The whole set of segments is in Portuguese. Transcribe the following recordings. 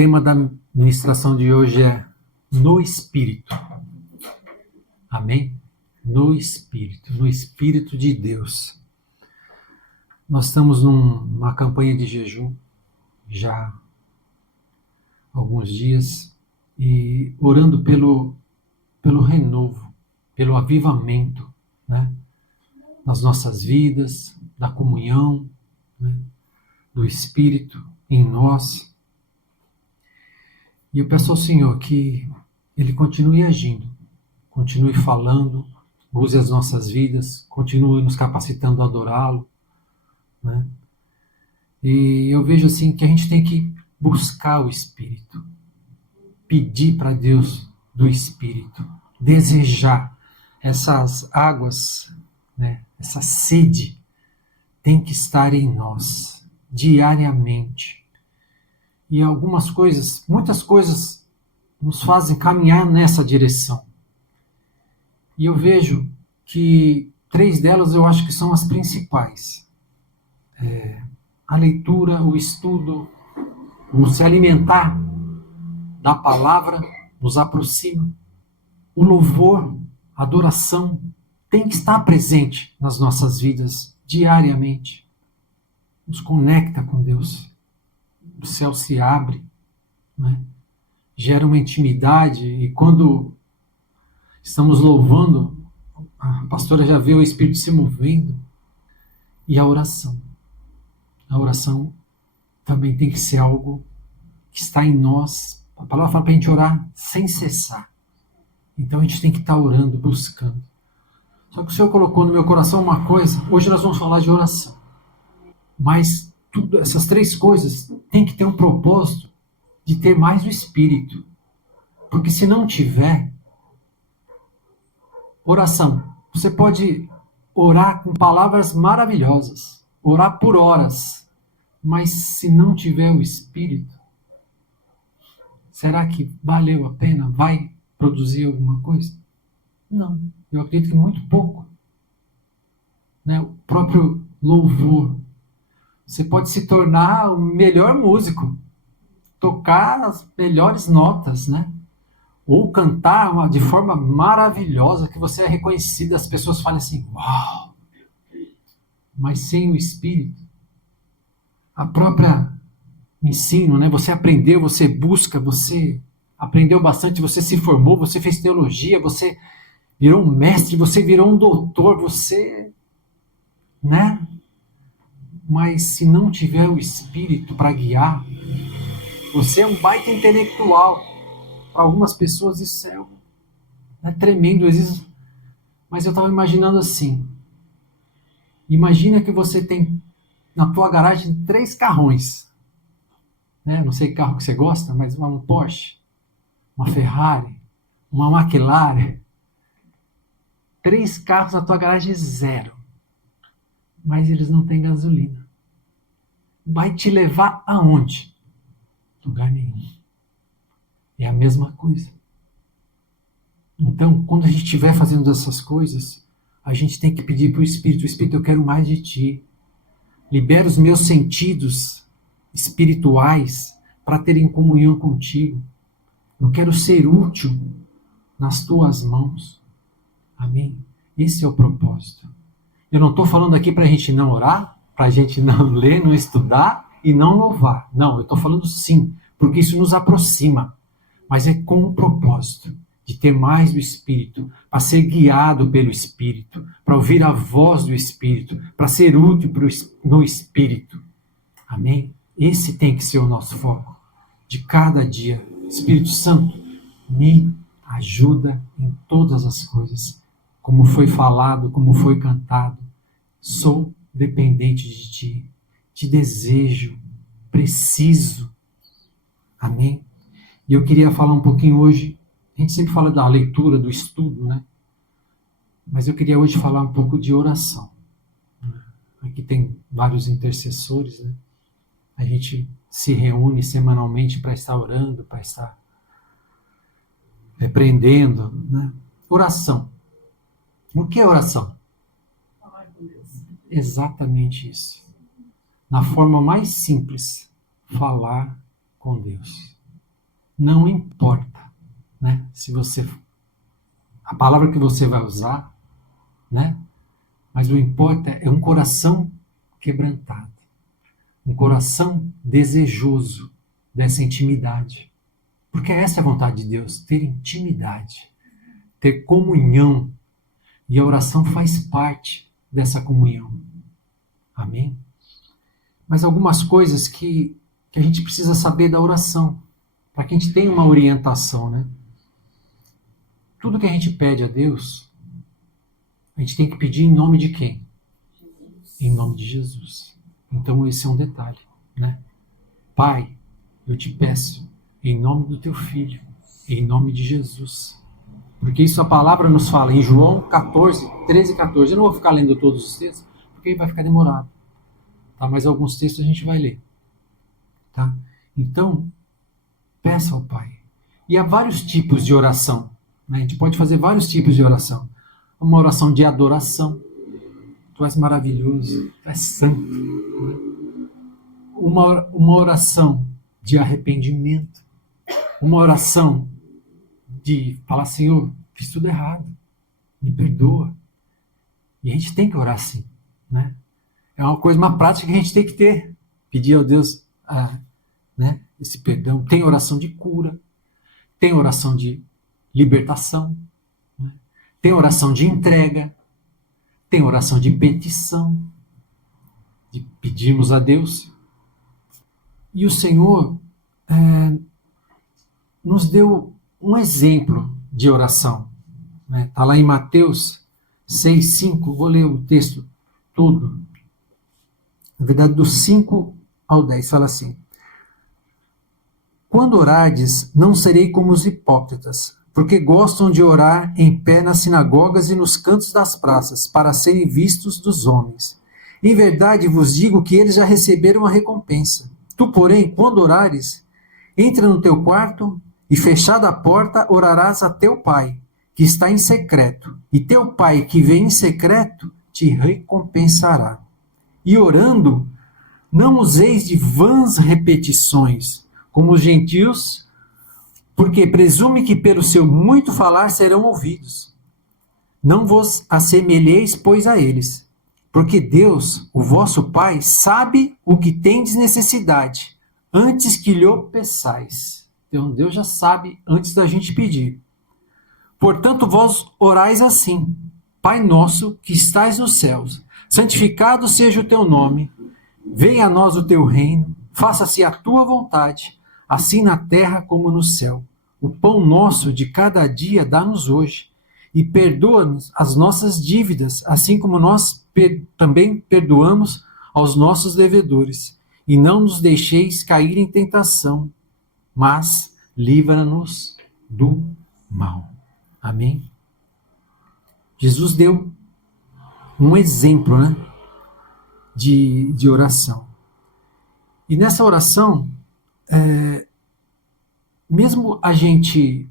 tema da ministração de hoje é no Espírito. Amém? No Espírito de Deus. Nós estamos numa campanha de jejum já há alguns dias e orando pelo renovo, pelo avivamento, né? Nas nossas vidas, da comunhão, né? Do Espírito em nós. E eu peço ao Senhor que Ele continue agindo, continue falando, use as nossas vidas, continue nos capacitando a adorá-lo, né? E eu vejo assim que a gente tem que buscar o Espírito, pedir para Deus do Espírito, desejar essas águas, né? Essa sede tem que estar em nós diariamente. E algumas coisas, muitas coisas nos fazem caminhar nessa direção. E eu vejo que 3 delas eu acho que são as principais. A leitura, o estudo, o se alimentar da palavra nos aproxima. O louvor, a adoração tem que estar presente nas nossas vidas diariamente. Nos conecta com Deus. O céu se abre, né? Gera uma intimidade, e quando estamos louvando, a pastora já vê o Espírito se movendo. E a oração também tem que ser algo que está em nós. A palavra fala para a gente orar sem cessar. Então a gente tem que estar orando, buscando. Só que o Senhor colocou no meu coração uma coisa. Hoje nós vamos falar de oração. Mas essas 3 coisas têm que ter um propósito de ter mais do Espírito. Porque se não tiver, oração. Você pode orar com palavras maravilhosas, orar por horas, mas se não tiver o Espírito, será que valeu a pena? Vai produzir alguma coisa? Não. Eu acredito que muito pouco. Né? O próprio louvor. Você pode se tornar o melhor músico, tocar as melhores notas, né? Ou cantar de forma maravilhosa, que você é reconhecido, as pessoas falam assim, uau! Mas sem o Espírito, a própria ensino, né? Você aprendeu, você busca, você aprendeu bastante, você se formou, você fez teologia, você virou um mestre, você virou um doutor, você, né? Mas se não tiver o Espírito para guiar, você é um baita intelectual. Para algumas pessoas isso é tremendo. Mas eu estava imaginando assim. Imagina que você tem na tua garagem 3 carrões. Né? Não sei que carro que você gosta, mas um Porsche, uma Ferrari, uma McLaren. 3 carros na tua garagem 0. Mas eles não têm gasolina. Vai te levar aonde? Lugar nenhum. É a mesma coisa. Então, quando a gente estiver fazendo essas coisas, a gente tem que pedir para o Espírito, eu quero mais de Ti. Libera os meus sentidos espirituais para terem comunhão contigo. Eu quero ser útil nas Tuas mãos. Amém? Esse é o propósito. Eu não estou falando aqui para a gente não orar, para a gente não ler, não estudar e não louvar. Não, eu estou falando sim, porque isso nos aproxima. Mas é com o propósito de ter mais do Espírito, para ser guiado pelo Espírito, para ouvir a voz do Espírito, para ser útil no Espírito. Amém? Esse tem que ser o nosso foco de cada dia. Espírito Santo, me ajuda em todas as coisas. Como foi falado, como foi cantado. Sou dependente de Ti. Te desejo, preciso. Amém? E eu queria falar um pouquinho hoje, a gente sempre fala da leitura, do estudo, né? Mas eu queria hoje falar um pouco de oração. Aqui tem vários intercessores, né? A gente se reúne semanalmente para estar orando, para estar repreendendo, né? Oração. O que é oração? Falar com Deus. Exatamente isso. Na forma mais simples, falar com Deus. não importa, né? Se você, a palavra que você vai usar, né? Mas o importa é um coração quebrantado, um coração desejoso dessa intimidade. Porque essa é a vontade de Deus, ter intimidade, ter comunhão. E a oração faz parte dessa comunhão. Amém? Mas algumas coisas que a gente precisa saber da oração, para que a gente tenha uma orientação, né? Tudo que a gente pede a Deus, a gente tem que pedir em nome de quem? Em nome de Jesus. Então esse é um detalhe, né? Pai, eu te peço, em nome do teu Filho, em nome de Jesus. Porque isso a palavra nos fala em João 14, 13 e 14. Eu não vou ficar lendo todos os textos, porque vai ficar demorado. Tá? Mas alguns textos a gente vai ler. Tá? Então, peça ao Pai. E há vários tipos de oração. Né? A gente pode fazer vários tipos de oração. Uma oração de adoração. Tu és maravilhoso, tu és santo. Né? Uma oração de arrependimento. Uma oração de falar, Senhor, fiz tudo errado, me perdoa. E a gente tem que orar assim, né? É uma coisa, uma prática que a gente tem que ter. Pedir ao Deus né, esse perdão. Tem oração de cura, tem oração de libertação, né? Tem oração de entrega, tem oração de petição, de pedirmos a Deus. E o Senhor nos deu um exemplo de oração. Está lá em Mateus 6, 5. Vou ler o texto todo. Na verdade, do 5 ao 10, fala assim: Quando orardes, não serei como os hipócritas, porque gostam de orar em pé nas sinagogas e nos cantos das praças, para serem vistos dos homens. Em verdade vos digo que eles já receberam a recompensa. Tu, porém, quando orares, entra no teu quarto e, fechada a porta, orarás a teu Pai, que está em secreto, e teu Pai, que vem em secreto, te recompensará. E orando, não useis de vãs repetições, como os gentios, porque presume que pelo seu muito falar serão ouvidos. Não vos assemelheis, pois, a eles, porque Deus, o vosso Pai, sabe o que tendes necessidade, antes que lhe peçais. Então, Deus já sabe antes da gente pedir. Portanto, vós orais assim: Pai nosso, que estais nos céus, santificado seja o teu nome, venha a nós o teu reino, faça-se a tua vontade, assim na terra como no céu. O pão nosso de cada dia dá-nos hoje, e perdoa-nos as nossas dívidas, assim como nós também perdoamos aos nossos devedores. E não nos deixeis cair em tentação, mas livra-nos do mal. Amém? Jesus deu um exemplo, né, de oração. E nessa oração, mesmo a gente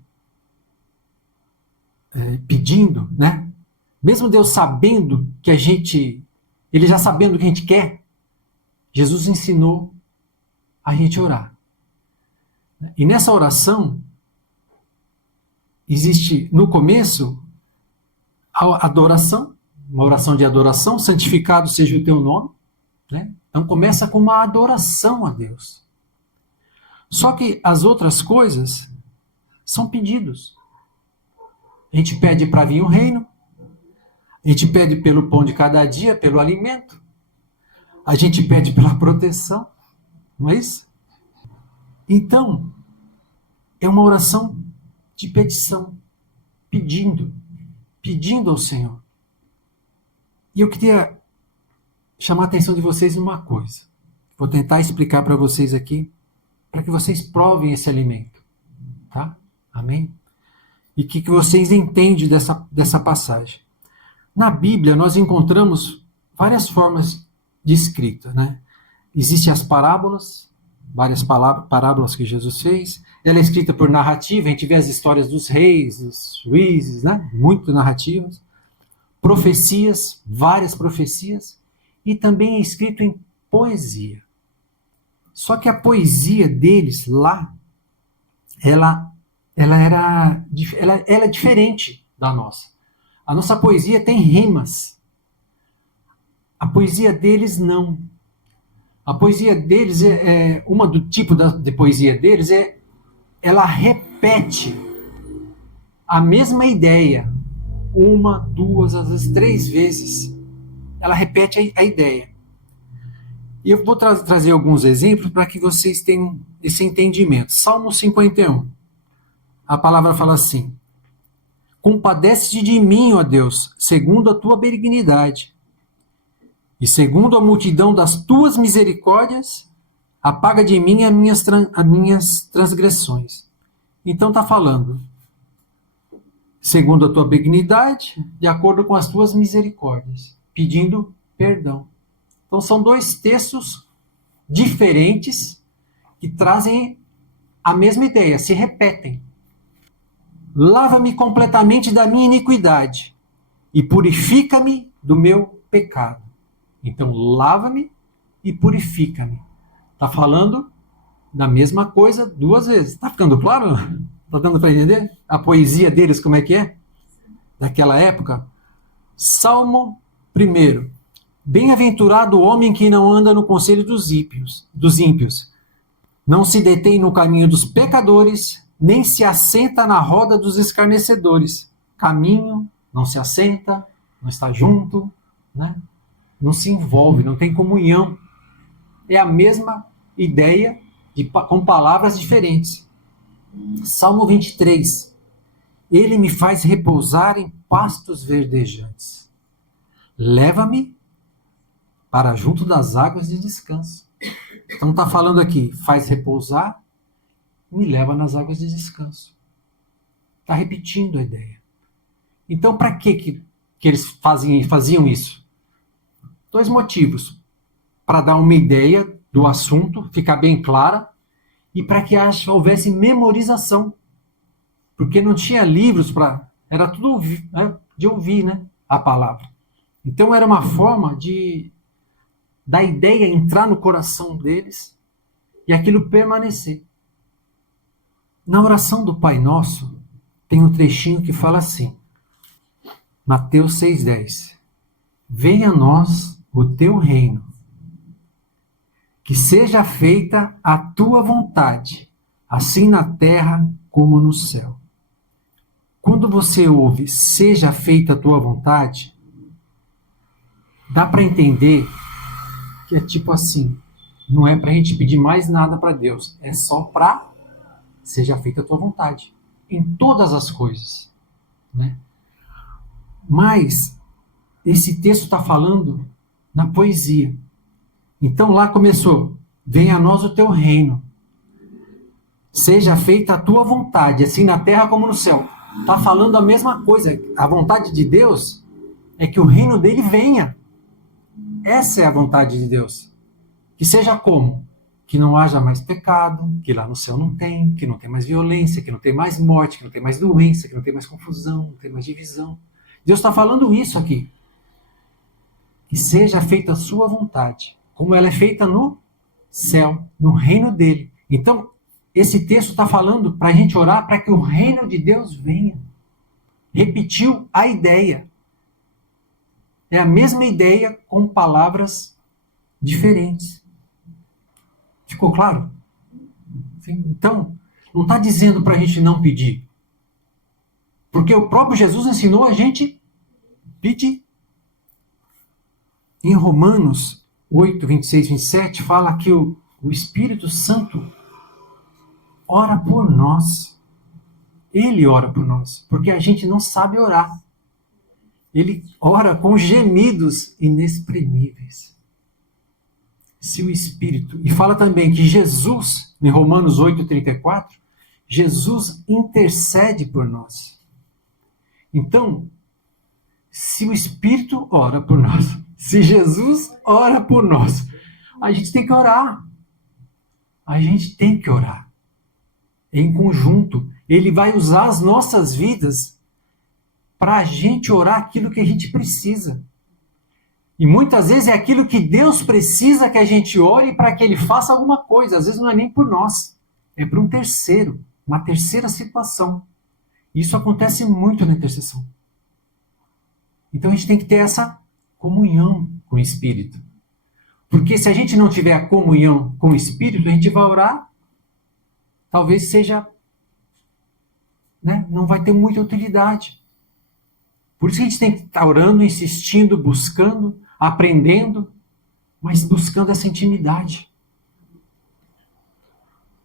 pedindo, né, mesmo Deus sabendo que Ele já sabendo o que a gente quer, Jesus ensinou a gente orar. E nessa oração, existe no começo a adoração, uma oração de adoração: santificado seja o teu nome. Né? Então começa com uma adoração a Deus. Só que as outras coisas são pedidos. A gente pede para vir o reino, a gente pede pelo pão de cada dia, pelo alimento, a gente pede pela proteção, não é isso? Então, é uma oração de petição, pedindo ao Senhor. E eu queria chamar a atenção de vocês em uma coisa. Vou tentar explicar para vocês aqui, para que vocês provem esse alimento. Tá? Amém? E que vocês entendam dessa passagem. Na Bíblia, nós encontramos várias formas de escrita. Né? Existem as parábolas, várias parábolas que Jesus fez. Ela é escrita por narrativa, a gente vê as histórias dos reis, dos juízes, né? Muito narrativas. Profecias, várias profecias. E também é escrito em poesia. Só que a poesia deles lá ela é diferente da nossa. A nossa poesia tem rimas. A poesia deles não. A poesia deles uma do tipo de poesia deles ela repete a mesma ideia uma, duas, às vezes 3 vezes. Ela repete a ideia. E eu vou trazer alguns exemplos para que vocês tenham esse entendimento. Salmo 51. A palavra fala assim: compadece-te de mim, ó Deus, segundo a tua benignidade. E segundo a multidão das tuas misericórdias, apaga de mim as minhas transgressões. Então está falando, segundo a tua benignidade, de acordo com as tuas misericórdias, pedindo perdão. Então são 2 textos diferentes que trazem a mesma ideia, se repetem. Lava-me completamente da minha iniquidade e purifica-me do meu pecado. Então, lava-me e purifica-me. Está falando da mesma coisa 2 vezes. Está ficando claro? Está dando para entender? A poesia deles, como é que é? Daquela época. Salmo 1. Bem-aventurado o homem que não anda no conselho dos ímpios, não se detém no caminho dos pecadores, nem se assenta na roda dos escarnecedores. Caminho, não se assenta, não está junto, né? Não se envolve, não tem comunhão. É a mesma ideia, com palavras diferentes. Salmo 23. Ele me faz repousar em pastos verdejantes. Leva-me para junto das águas de descanso. Então está falando aqui, faz repousar, me leva nas águas de descanso. Está repetindo a ideia. Então para que eles faziam isso? 2 motivos. Para dar uma ideia do assunto, ficar bem clara, e para que houvesse memorização. Porque não tinha livros para... Era tudo de ouvir, né, a palavra. Então era uma forma da ideia entrar no coração deles e aquilo permanecer. Na oração do Pai Nosso, tem um trechinho que fala assim, Mateus 6,10. Venha a nós o teu reino, que seja feita a tua vontade, assim na terra como no céu. Quando você ouve, seja feita a tua vontade, dá para entender que é tipo assim, não é para a gente pedir mais nada para Deus, é só para seja feita a tua vontade, em todas as coisas, né? Mas esse texto está falando na poesia. Então lá começou, venha a nós o teu reino, seja feita a tua vontade, assim na terra como no céu. Está falando a mesma coisa. A vontade de Deus é que o reino dele venha. Essa é a vontade de Deus. Que seja como? Que não haja mais pecado, que lá no céu não tem, que não tem mais violência, que não tem mais morte, que não tem mais doença, que não tem mais confusão, não tem mais divisão. Deus está falando isso aqui. Que seja feita a sua vontade, como ela é feita no céu, no reino dele. Então, esse texto está falando para a gente orar para que o reino de Deus venha. Repetiu a ideia. É a mesma ideia com palavras diferentes. Ficou claro? Então, não está dizendo para a gente não pedir. Porque o próprio Jesus ensinou a gente pedir. Em Romanos 8, 26, 27, fala que o Espírito Santo ora por nós. Ele ora por nós, porque a gente não sabe orar. Ele ora com gemidos inexprimíveis. Se o Espírito... E fala também que Jesus, em Romanos 8, 34, Jesus intercede por nós. Então, se o Espírito ora por nós, se Jesus ora por nós, a gente tem que orar. A gente tem que orar. Em conjunto. Ele vai usar as nossas vidas para a gente orar aquilo que a gente precisa. E muitas vezes é aquilo que Deus precisa que a gente ore para que Ele faça alguma coisa. Às vezes não é nem por nós, é para um terceiro. uma terceira situação. Isso acontece muito na intercessão. Então a gente tem que ter essa comunhão com o Espírito. Porque se a gente não tiver a comunhão com o Espírito, a gente vai orar, talvez seja, né, não vai ter muita utilidade. Por isso que a gente tem que estar orando, insistindo, buscando, aprendendo, mas buscando essa intimidade.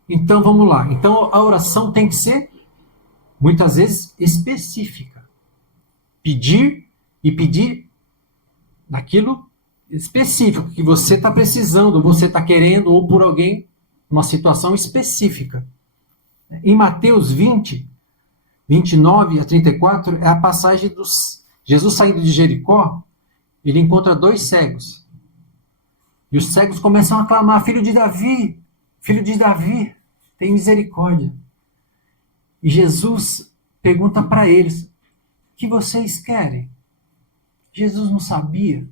Então vamos lá. Então a oração tem que ser, muitas vezes, específica. Pedir e pedir naquilo específico que você está precisando, você está querendo, ou por alguém, uma situação específica. Em Mateus 20, 29 a 34, é a passagem dos Jesus saindo de Jericó, ele encontra 2 cegos. E os cegos começam a clamar, filho de Davi, tem misericórdia. E Jesus pergunta para eles, o que vocês querem? Jesus não sabia,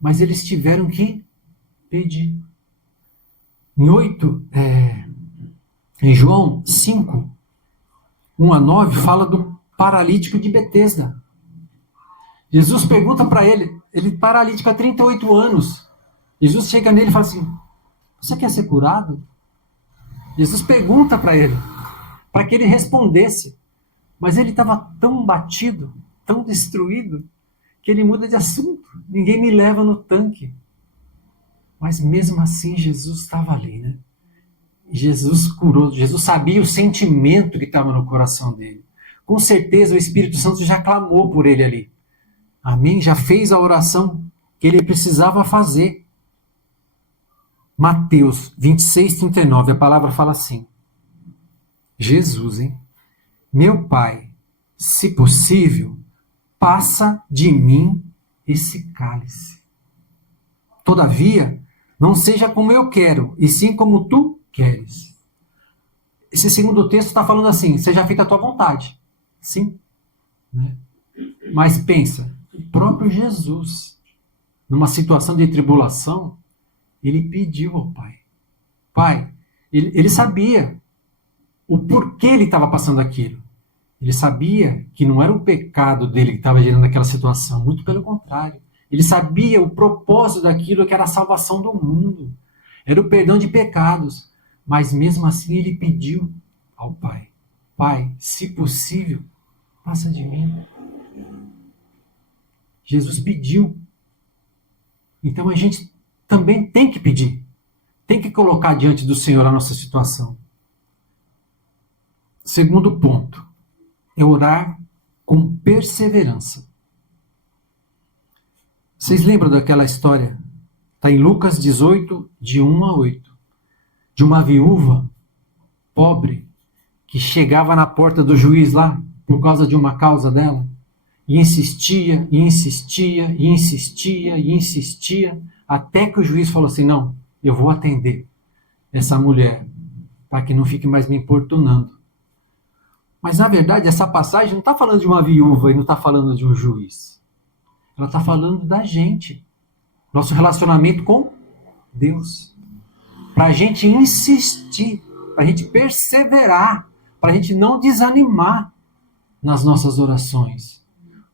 mas eles tiveram que pedir. Em João 5, 1 a 9, fala do paralítico de Betesda. Jesus pergunta para ele paralítico há 38 anos. Jesus chega nele e fala assim, você quer ser curado? Jesus pergunta para ele, para que ele respondesse. Mas ele estava tão batido, tão destruído, que ele muda de assunto. Ninguém me leva no tanque. Mas mesmo assim Jesus estava ali, né? Jesus curou, Jesus sabia o sentimento que estava no coração dele. Com certeza o Espírito Santo já clamou por ele ali. Amém? Já fez a oração que ele precisava fazer. Mateus 26, 39, a palavra fala assim. Jesus, hein? Meu Pai, se possível, passa de mim esse cálice. Todavia, não seja como eu quero, e sim como tu queres. Esse segundo texto está falando assim, seja feita a tua vontade. Sim. Né? Mas pensa, o próprio Jesus, numa situação de tribulação, ele pediu ao Pai. Pai, ele sabia o porquê ele estava passando aquilo. Ele sabia que não era o pecado dele que estava gerando aquela situação, muito pelo contrário. Ele sabia o propósito daquilo, que era a salvação do mundo. Era o perdão de pecados. Mas mesmo assim ele pediu ao Pai. Pai, se possível, passa de mim. Jesus pediu. Então a gente também tem que pedir. Tem que colocar diante do Senhor a nossa situação. Segundo ponto, é orar com perseverança. Vocês lembram daquela história? Está em Lucas 18, de 1 a 8. De uma viúva pobre que chegava na porta do juiz lá por causa de uma causa dela e insistia, e insistia, e insistia, e insistia, até que o juiz falou assim, não, eu vou atender essa mulher para que não fique mais me importunando. Mas, na verdade, essa passagem não está falando de uma viúva e não está falando de um juiz. Ela está falando da gente. Nosso relacionamento com Deus. Para a gente insistir, para a gente perseverar, para a gente não desanimar nas nossas orações.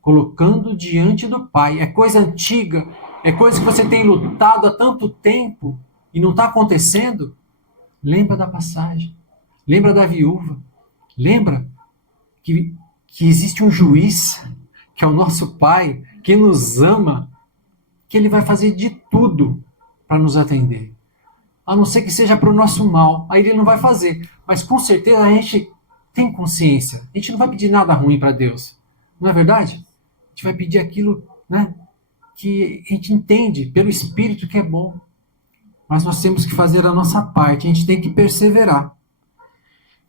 Colocando diante do Pai. É coisa antiga, é coisa que você tem lutado há tanto tempo e não está acontecendo. Lembra da passagem. Lembra da viúva. Lembra que existe um juiz, que é o nosso Pai, que nos ama, que Ele vai fazer de tudo para nos atender. A não ser que seja para o nosso mal. Aí Ele não vai fazer. Mas com certeza a gente tem consciência. A gente não vai pedir nada ruim para Deus. Não é verdade? A gente vai pedir aquilo, né, que a gente entende pelo Espírito que é bom. Mas nós temos que fazer a nossa parte. A gente tem que perseverar.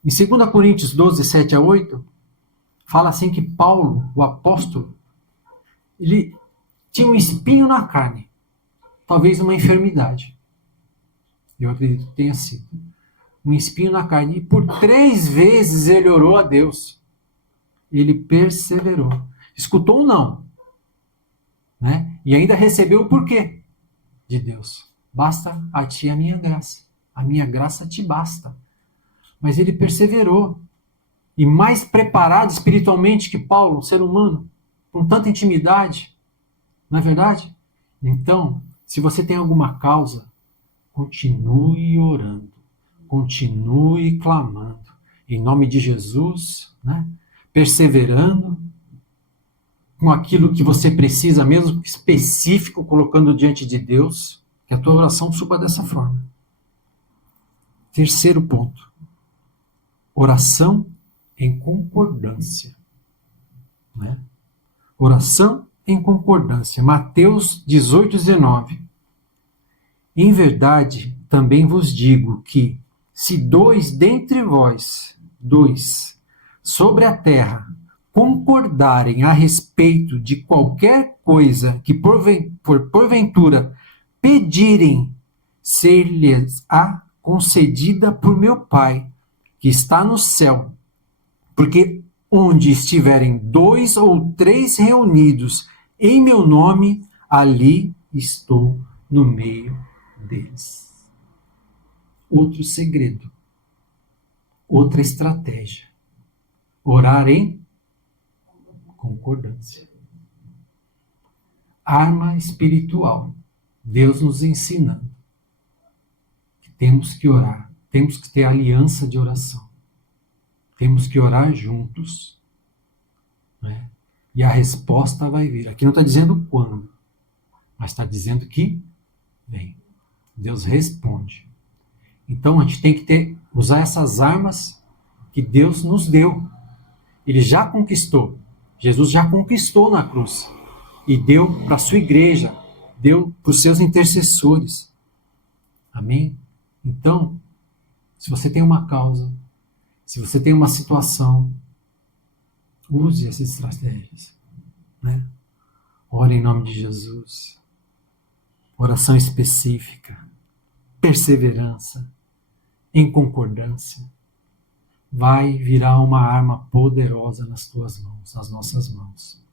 Em 2 Coríntios 12, 7 a 8, fala assim que Paulo, o apóstolo, ele tinha um espinho na carne. Talvez uma enfermidade. Eu acredito que tenha sido. Um espinho na carne. E por 3 vezes ele orou a Deus. Ele perseverou. Escutou um não. Né? E ainda recebeu o porquê de Deus. Basta a ti a minha graça. A minha graça te basta. Mas ele perseverou. e mais preparado espiritualmente que Paulo, um ser humano, com tanta intimidade, não é verdade? Então, se você tem alguma causa, continue orando, continue clamando, em nome de Jesus, né? Perseverando com aquilo que você precisa, mesmo específico, colocando diante de Deus, que a tua oração suba dessa forma. Terceiro ponto, oração em concordância. Né? Oração em concordância. Mateus 18:19. Em verdade, também vos digo que, se dois dentre vós, sobre a terra, concordarem a respeito de qualquer coisa que porventura pedirem, ser-lhes-á concedida por meu Pai, que está no céu. Porque onde estiverem 2 ou 3 reunidos em meu nome, ali estou no meio deles. Outro segredo, outra estratégia: orar em concordância. Arma espiritual. Deus nos ensinando que temos que orar, temos que ter aliança de oração, temos que orar juntos, né? E a resposta vai vir. Aqui não está dizendo quando, mas está dizendo que vem. Deus responde. Então a gente tem que usar essas armas que Deus nos deu. Ele já conquistou. Jesus já conquistou na cruz. E deu para a sua igreja. Deu para os seus intercessores. Amém? Então, se você tem uma causa, se você tem uma situação, use essas estratégias. Né? Ore em nome de Jesus. Oração específica. Perseverança. Em concordância. Vai virar uma arma poderosa nas tuas mãos, nas nossas mãos.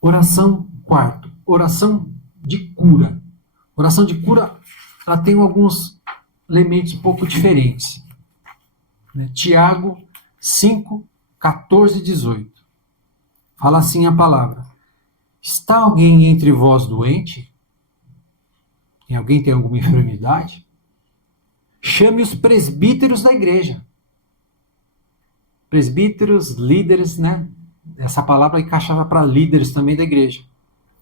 Oração, quarto, oração de cura. Oração de cura, ela tem alguns elementos um pouco diferentes. Né? Tiago 5, 14 e 18. Fala assim a palavra: está alguém entre vós doente? Alguém tem alguma enfermidade? Chame os presbíteros da igreja. Presbíteros, líderes, né? Essa palavra encaixava para líderes também da igreja.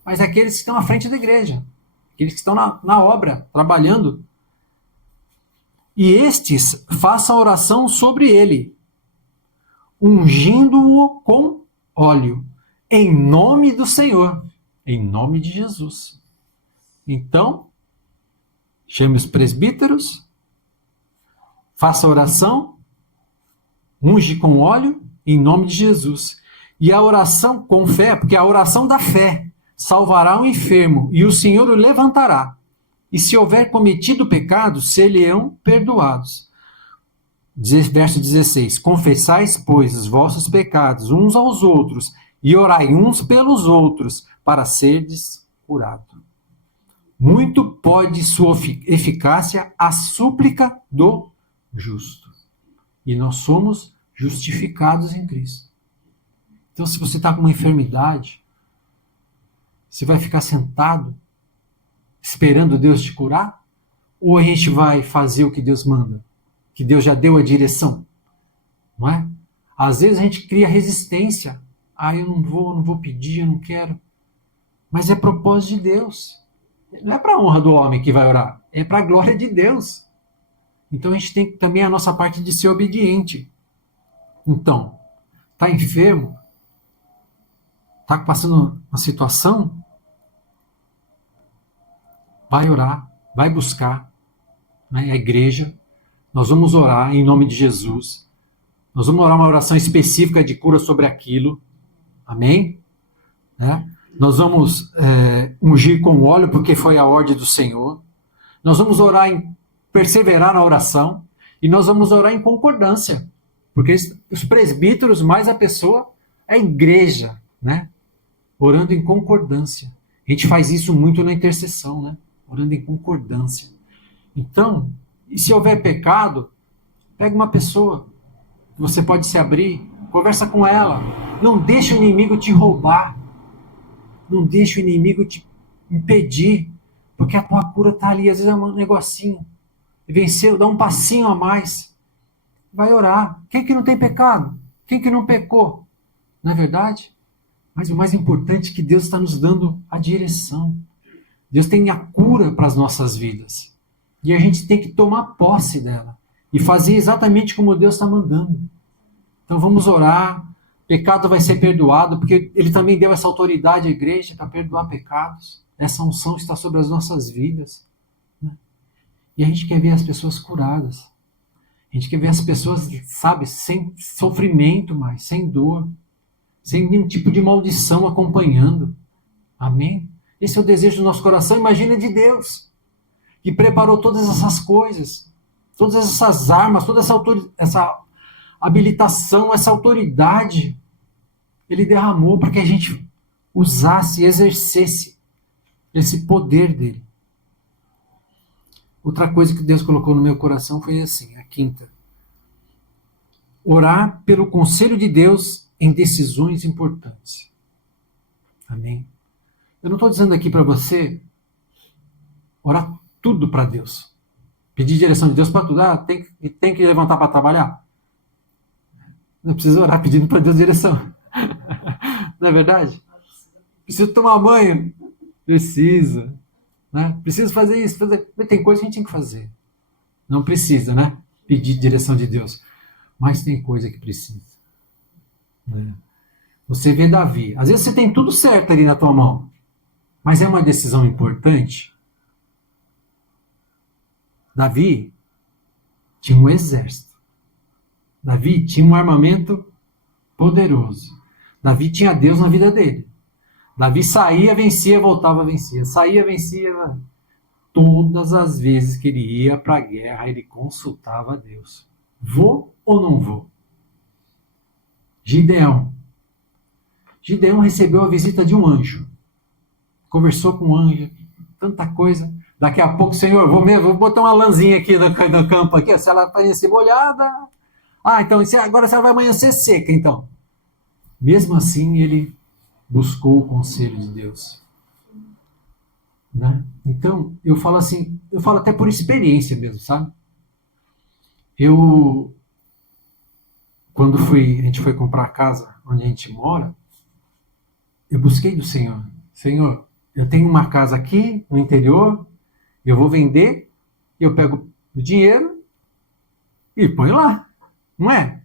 Mas aqueles que estão à frente da igreja. Aqueles que estão na obra, trabalhando. E estes façam oração sobre ele, ungindo-o com óleo, em nome do Senhor, em nome de Jesus. Então, chame os presbíteros, faça oração, unge com óleo, em nome de Jesus. E a oração com fé, porque a oração da fé salvará o enfermo, e o Senhor o levantará. E se houver cometido pecado, ser-lhe-ão perdoados. Verso 16. Confessais, pois, os vossos pecados uns aos outros, e orai uns pelos outros, para serdes curados. Muito pode sua eficácia a súplica do justo. E nós somos justificados em Cristo. Então, se você está com uma enfermidade, você vai ficar sentado esperando Deus te curar? Ou a gente vai fazer o que Deus manda? Que Deus já deu a direção? Não é? Às vezes a gente cria resistência. Eu não vou pedir, eu não quero. Mas é propósito de Deus. Não é para a honra do homem que vai orar, é para a glória de Deus. Então a gente tem também a nossa parte de ser obediente. Então, está enfermo? Está passando uma situação? Vai orar, vai buscar, né, a igreja. Nós vamos orar em nome de Jesus. Nós vamos orar uma oração específica de cura sobre aquilo. Amém? Né? Nós vamos ungir com óleo, porque foi a ordem do Senhor. Nós vamos orar perseverar na oração. E nós vamos orar em concordância. Porque os presbíteros, mais a pessoa, é a igreja, né? Orando em concordância. A gente faz isso muito na intercessão, né? Orando em concordância. Então, e se houver pecado, pega uma pessoa, Você pode se abrir, conversa com ela. Não deixe o inimigo te roubar. Não deixe o inimigo te impedir, porque a tua cura está ali, às vezes é um negocinho. Venceu, dá um passinho a mais. Vai orar. Quem que não tem pecado? Quem que não pecou? Não é verdade? Mas o mais importante é que Deus está nos dando a direção. Deus tem a cura para as nossas vidas. E a gente tem que tomar posse dela. E fazer exatamente como Deus está mandando. Então vamos orar. Pecado vai ser perdoado, porque Ele também deu essa autoridade à igreja para perdoar pecados. Essa unção está sobre as nossas vidas. Né? E a gente quer ver as pessoas curadas. A gente quer ver as pessoas, sabe, sem sofrimento mais, sem dor, sem nenhum tipo de maldição acompanhando. Amém? Esse é o desejo do nosso coração. Imagina de Deus, que preparou todas essas coisas, todas essas armas, toda essa habilitação, essa autoridade. Ele derramou para que a gente usasse, exercesse esse poder dele. Outra coisa que Deus colocou no meu coração foi assim, a quinta. Orar pelo conselho de Deus em decisões importantes. Amém? Eu não estou dizendo aqui para você orar tudo para Deus. Pedir direção de Deus para tudo. Tem que levantar para trabalhar? Não precisa orar pedindo para Deus direção. Não é verdade? Preciso tomar banho? Precisa. Né? Preciso fazer isso. Tem coisa que a gente tem que fazer. Não precisa, né? Pedir direção de Deus. Mas tem coisa que precisa. Né? Você vê Davi. Às vezes você tem tudo certo ali na tua mão. Mas é uma decisão importante. Davi tinha um exército. Davi tinha um armamento poderoso. Davi tinha Deus na vida dele. Davi saía, vencia, voltava, vencia. Saía, vencia. Todas as vezes que ele ia para a guerra, ele consultava a Deus. Vou ou não vou? Gideão. Gideão recebeu a visita de um anjo. Conversou com o anjo, tanta coisa. Daqui a pouco, Senhor, vou botar uma lãzinha aqui no campo, aqui, se ela amanhecer molhada. Então, agora ela vai amanhecer seca, então. Mesmo assim, ele buscou o conselho de Deus. Né? Então, eu falo assim, eu falo até por experiência mesmo, sabe? Quando a gente foi comprar a casa onde a gente mora, eu busquei do Senhor. Senhor, eu tenho uma casa aqui no interior, eu vou vender, eu pego o dinheiro e ponho lá. Não é?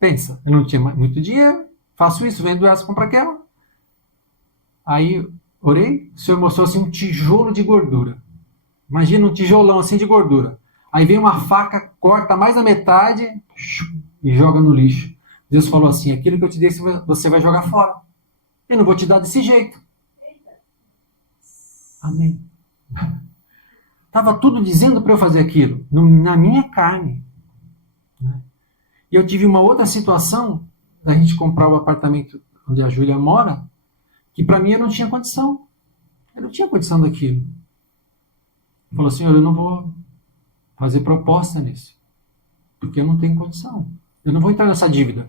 Pensa, eu não tinha muito dinheiro, faço isso, vendo essa, compro aquela. Aí, orei, o Senhor mostrou assim um tijolo de gordura. Imagina um tijolão assim de gordura. Aí vem uma faca, corta mais da metade e joga no lixo. Deus falou assim, aquilo que eu te dei você vai jogar fora. Eu não vou te dar desse jeito. Amém. Estava tudo dizendo para eu fazer aquilo, na minha carne. E eu tive uma outra situação, da gente comprar o apartamento onde a Júlia mora, que para mim eu não tinha condição. Eu não tinha condição daquilo. Falou, Senhor, eu não vou fazer proposta nisso, porque eu não tenho condição. Eu não vou entrar nessa dívida.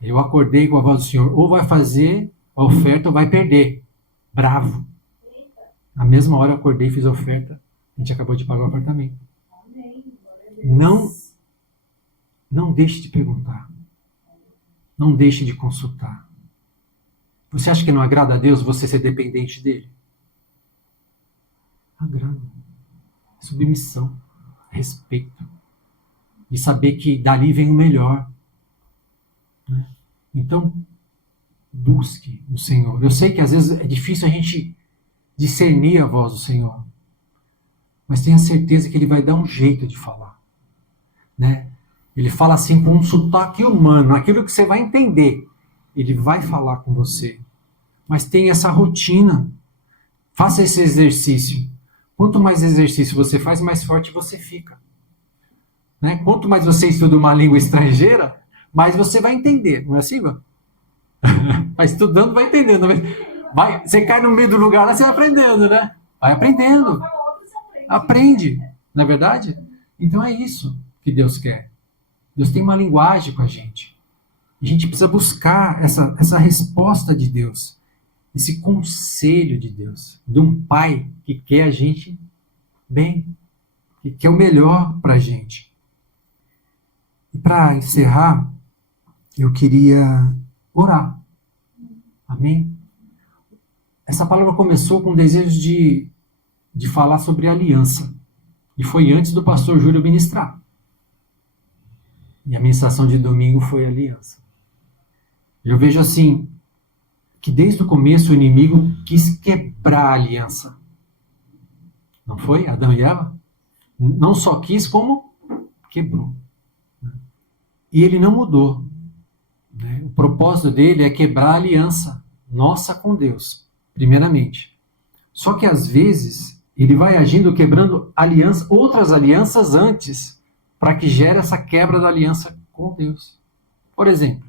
Eu acordei com a voz do Senhor, ou vai fazer a oferta ou vai perder. Bravo. Na mesma hora eu acordei e fiz a oferta. A gente acabou de pagar o apartamento. Não deixe de perguntar. Não deixe de consultar. Você acha que não agrada a Deus você ser dependente dele? Agrada. Submissão. Respeito. E saber que dali vem o melhor. Então, busque o Senhor. Eu sei que às vezes é difícil a gente discernir a voz do Senhor. Mas tenha certeza que Ele vai dar um jeito de falar. Né? Ele fala assim com um sotaque humano, aquilo que você vai entender. Ele vai falar com você. Mas tenha essa rotina. Faça esse exercício. Quanto mais exercício você faz, mais forte você fica. Né? Quanto mais você estuda uma língua estrangeira, mais você vai entender. Não é assim, Ivan? Vai estudando, vai entendendo. Você cai no meio do lugar lá, você vai aprendendo, né? Vai aprendendo. Aprende. Não é verdade? Então é isso que Deus quer. Deus tem uma linguagem com a gente. A gente precisa buscar essa resposta de Deus, esse conselho de Deus, de um pai que quer a gente bem, que quer o melhor para a gente. E para encerrar, eu queria orar. Amém? Essa palavra começou com o desejo de falar sobre aliança. E foi antes do pastor Júlio ministrar. E a ministração de domingo foi aliança. Eu vejo assim, que desde o começo o inimigo quis quebrar a aliança. Não foi? Adão e Eva? Não só quis, como quebrou. E ele não mudou. O propósito dele é quebrar a aliança nossa com Deus, primeiramente. Só que às vezes ele vai agindo quebrando outras alianças antes, para que gere essa quebra da aliança com Deus. Por exemplo,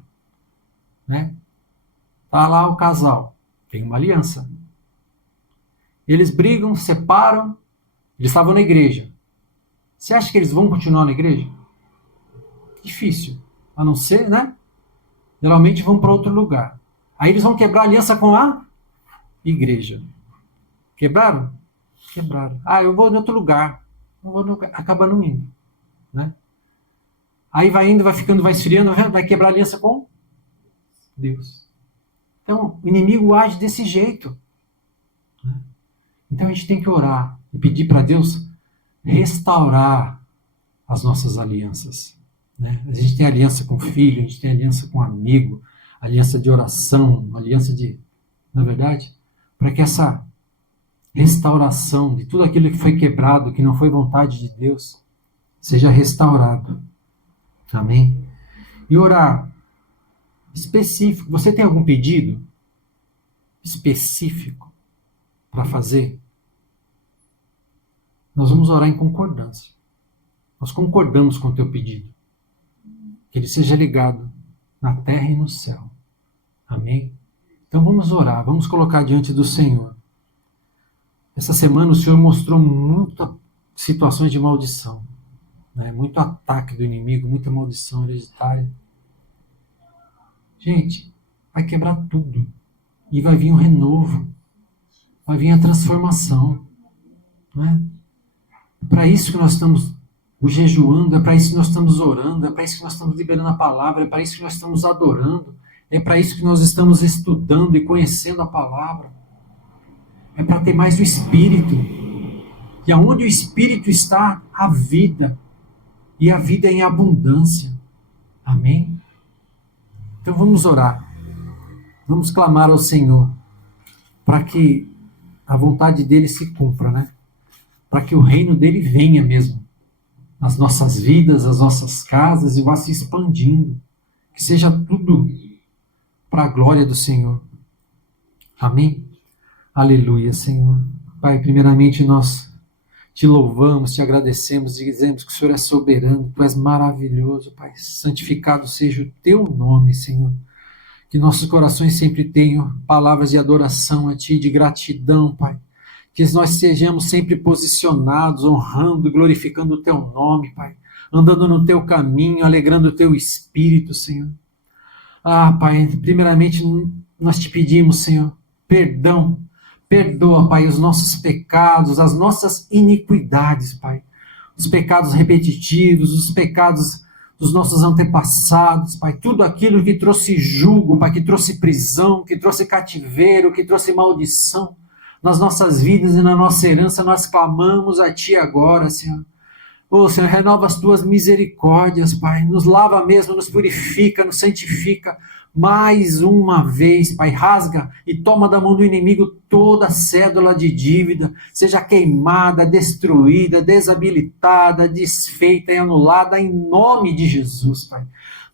tá lá o casal, tem uma aliança. Eles brigam, separam, eles estavam na igreja. Você acha que eles vão continuar na igreja? Difícil. A não ser, geralmente vão para outro lugar. Aí eles vão quebrar a aliança com a igreja. Quebraram? Quebraram. Eu vou em outro lugar. Acaba não indo. Aí vai indo, vai ficando, vai esfriando, vai quebrar a aliança com Deus. Então, o inimigo age desse jeito. Então a gente tem que orar e pedir para Deus restaurar as nossas alianças. A gente tem aliança com o filho, a gente tem aliança com o amigo, aliança de oração, aliança de... Na verdade, para que essa restauração de tudo aquilo que foi quebrado, que não foi vontade de Deus, seja restaurado. Amém? E orar específico. Você tem algum pedido específico para fazer? Nós vamos orar em concordância. Nós concordamos com o teu pedido. Que ele seja ligado na terra e no céu. Amém? Então vamos orar, vamos colocar diante do Senhor. Essa semana o Senhor mostrou muitas situações de maldição. Muito ataque do inimigo, muita maldição hereditária. Gente, vai quebrar tudo. E vai vir um renovo. Vai vir a transformação. Para isso que nós estamos jejuando, é para isso que nós estamos orando, é para isso que nós estamos liberando a palavra, é para isso que nós estamos adorando, é para isso que nós estamos estudando e conhecendo a palavra. É para ter mais o Espírito. E aonde o Espírito está, a vida. E a vida é em abundância. Amém? Então vamos orar. Vamos clamar ao Senhor para que a vontade dele se cumpra, Para que o reino dele venha mesmo nas nossas vidas, nas nossas casas e vá se expandindo. Que seja tudo para a glória do Senhor. Amém? Aleluia, Senhor. Pai, primeiramente nós te louvamos, te agradecemos, dizemos que o Senhor é soberano, tu és maravilhoso, Pai. Santificado seja o teu nome, Senhor. Que nossos corações sempre tenham palavras de adoração a ti, de gratidão, Pai. Que nós sejamos sempre posicionados, honrando e glorificando o teu nome, Pai. Andando no teu caminho, alegrando o teu espírito, Senhor. Pai, primeiramente nós te pedimos, Senhor, perdão. Perdoa, Pai, os nossos pecados, as nossas iniquidades, Pai. Os pecados repetitivos, os pecados dos nossos antepassados, Pai. Tudo aquilo que trouxe jugo, Pai, que trouxe prisão, que trouxe cativeiro, que trouxe maldição. Nas nossas vidas e na nossa herança, nós clamamos a Ti agora, Senhor. Senhor, renova as Tuas misericórdias, Pai. Nos lava mesmo, nos purifica, nos santifica. Mais uma vez, Pai, rasga e toma da mão do inimigo toda a cédula de dívida, seja queimada, destruída, desabilitada, desfeita e anulada em nome de Jesus, Pai.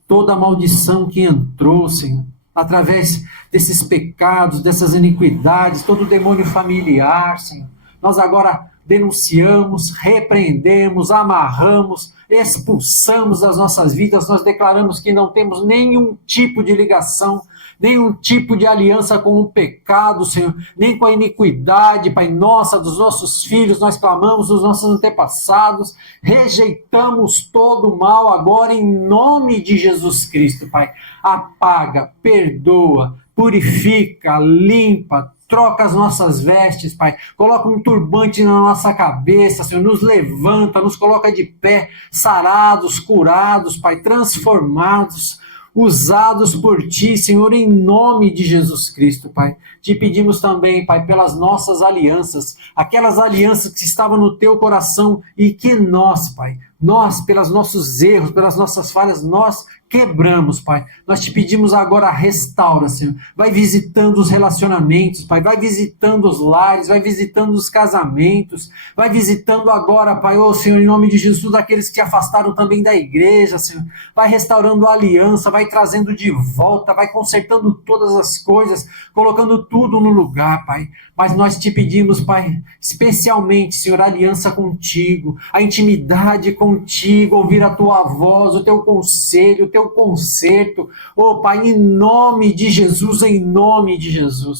Toda a maldição que entrou, Senhor, através desses pecados, dessas iniquidades, todo o demônio familiar, Senhor. nós agora denunciamos, repreendemos, amarramos, expulsamos das nossas vidas, nós declaramos que não temos nenhum tipo de ligação, nenhum tipo de aliança com o pecado, Senhor, nem com a iniquidade, Pai, nossa, dos nossos filhos, nós clamamos dos nossos antepassados, rejeitamos todo o mal agora em nome de Jesus Cristo, Pai. Apaga, perdoa, purifica, limpa, troca as nossas vestes, Pai, coloca um turbante na nossa cabeça, Senhor, nos levanta, nos coloca de pé, sarados, curados, Pai, transformados, usados por Ti, Senhor, em nome de Jesus Cristo, Pai. Te pedimos também, Pai, pelas nossas alianças, aquelas alianças que estavam no Teu coração e que nós, Pai, nós, pelos nossos erros, pelas nossas falhas, nós quebramos, Pai. Nós te pedimos agora, restaura, Senhor. Vai visitando os relacionamentos, Pai. Vai visitando os lares, vai visitando os casamentos. Vai visitando agora, Pai, ô Senhor, em nome de Jesus, aqueles que te afastaram também da igreja, Senhor. Vai restaurando a aliança, vai trazendo de volta, vai consertando todas as coisas, colocando tudo no lugar, Pai. Mas nós te pedimos, Pai, especialmente, Senhor, a aliança contigo, a intimidade contigo, ouvir a tua voz, o teu conselho, o teu conserto. Oh, Pai, em nome de Jesus,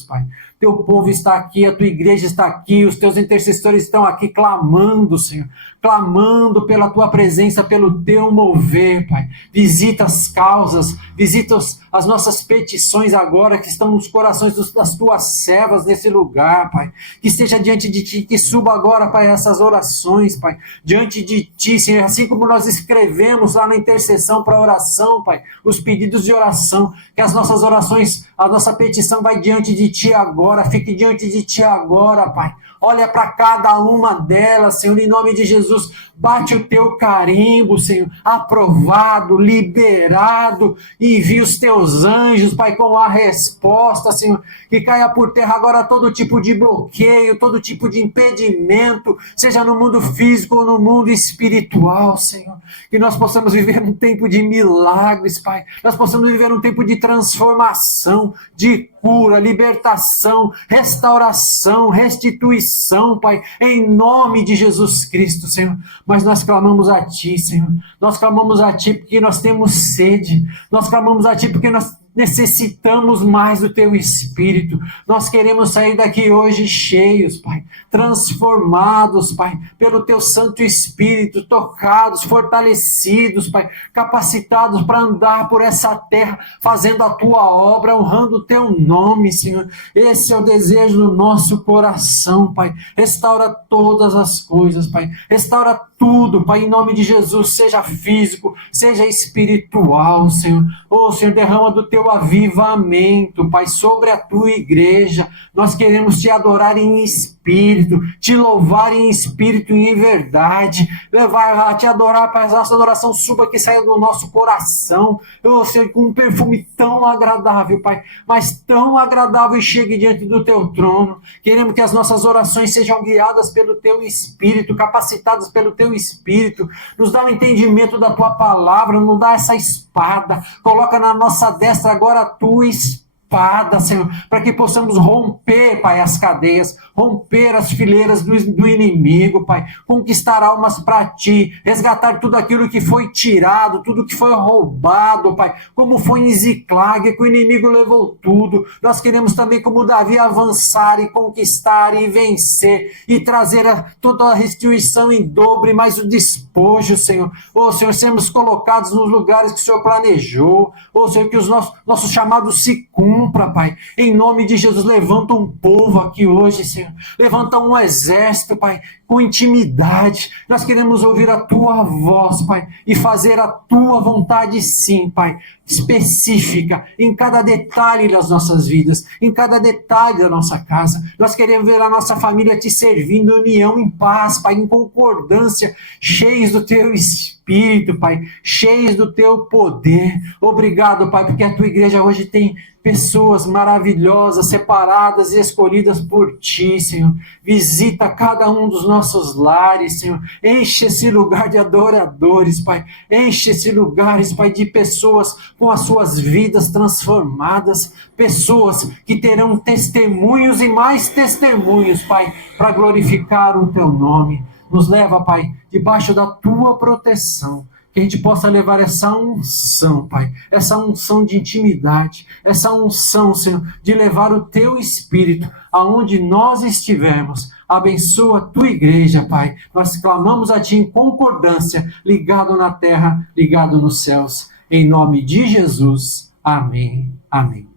Pai. Teu povo está aqui, a tua igreja está aqui, os teus intercessores estão aqui clamando, Senhor, clamando pela tua presença, pelo teu mover, Pai. Visita as causas, visita as nossas petições agora que estão nos corações das tuas servas nesse lugar, Pai. Que esteja diante de ti, que suba agora, Pai, essas orações, Pai, diante de ti, Senhor, assim como nós escrevemos lá na intercessão para oração, Pai, os pedidos de oração, que as nossas orações, a nossa petição vai diante de ti agora, fique diante de ti agora, Pai. Olha para cada uma delas, Senhor, em nome de Jesus. Bate o teu carimbo, Senhor, aprovado, liberado, envia os teus anjos, Pai, com a resposta, Senhor, que caia por terra agora todo tipo de bloqueio, todo tipo de impedimento, seja no mundo físico ou no mundo espiritual, Senhor, que nós possamos viver um tempo de milagres, Pai, nós possamos viver um tempo de transformação, de cura, libertação, restauração, restituição, Pai, em nome de Jesus Cristo, Senhor. Mas nós clamamos a Ti, Senhor. Nós clamamos a Ti porque nós temos sede. Nós clamamos a Ti porque nós necessitamos mais do Teu Espírito. Nós queremos sair daqui hoje cheios, Pai, transformados, Pai, pelo Teu Santo Espírito, tocados, fortalecidos, Pai, capacitados para andar por essa terra, fazendo a Tua obra, honrando o Teu nome, Senhor. Esse é o desejo do nosso coração, Pai. Restaura todas as coisas, Pai. Restaura tudo, Pai, em nome de Jesus, seja físico, seja espiritual, Senhor. Oh, Senhor, derrama do Teu avivamento, Pai, sobre a Tua igreja. Nós queremos Te adorar em espírito, Te louvar em espírito e em verdade, levar a Te adorar, para a nossa adoração suba que saia do nosso coração, oh, Senhor, com um perfume tão agradável, Pai, mas tão agradável, e chegue diante do Teu trono. Queremos que as nossas orações sejam guiadas pelo Teu Espírito, capacitadas pelo Teu Espírito. Nos dá o entendimento da Tua palavra, nos dá essa espada, coloca na nossa destra agora a Tua espada, Senhor, para que possamos romper, Pai, as cadeias, romper as fileiras do inimigo, Pai, conquistar almas para Ti, resgatar tudo aquilo que foi tirado, tudo que foi roubado, Pai, como foi em Ziclag, que o inimigo levou tudo. Nós queremos também, como Davi, avançar e conquistar e vencer e trazer toda a restituição em dobro e mais o despojo, Senhor. Ô, Senhor, sermos colocados nos lugares que o Senhor planejou. Ô, Senhor, que os nossos chamados se cumpram, Pai. Em nome de Jesus, levanta um povo aqui hoje, Senhor. Levanta um exército, Pai, com intimidade. Nós queremos ouvir a Tua voz, Pai, e fazer a Tua vontade, sim, Pai, específica, em cada detalhe das nossas vidas, em cada detalhe da nossa casa. Nós queremos ver a nossa família Te servindo em união, em paz, Pai, em concordância, cheios do Teu Espírito, Pai, cheios do Teu poder. Obrigado, Pai, porque a Tua igreja hoje tem pessoas maravilhosas, separadas e escolhidas por Ti, Senhor. Visita cada um dos nossos lares, Senhor. Enche esse lugar de adoradores, Pai. Enche esse lugar, Pai, de pessoas com as suas vidas transformadas, pessoas que terão testemunhos e mais testemunhos, Pai, para glorificar o Teu nome. Nos leva, Pai, debaixo da Tua proteção, que a gente possa levar essa unção, Pai, essa unção de intimidade, essa unção, Senhor, de levar o Teu Espírito aonde nós estivermos. Abençoa a Tua igreja, Pai. Nós clamamos a Ti em concordância, ligado na terra, ligado nos céus. Em nome de Jesus. Amém. Amém.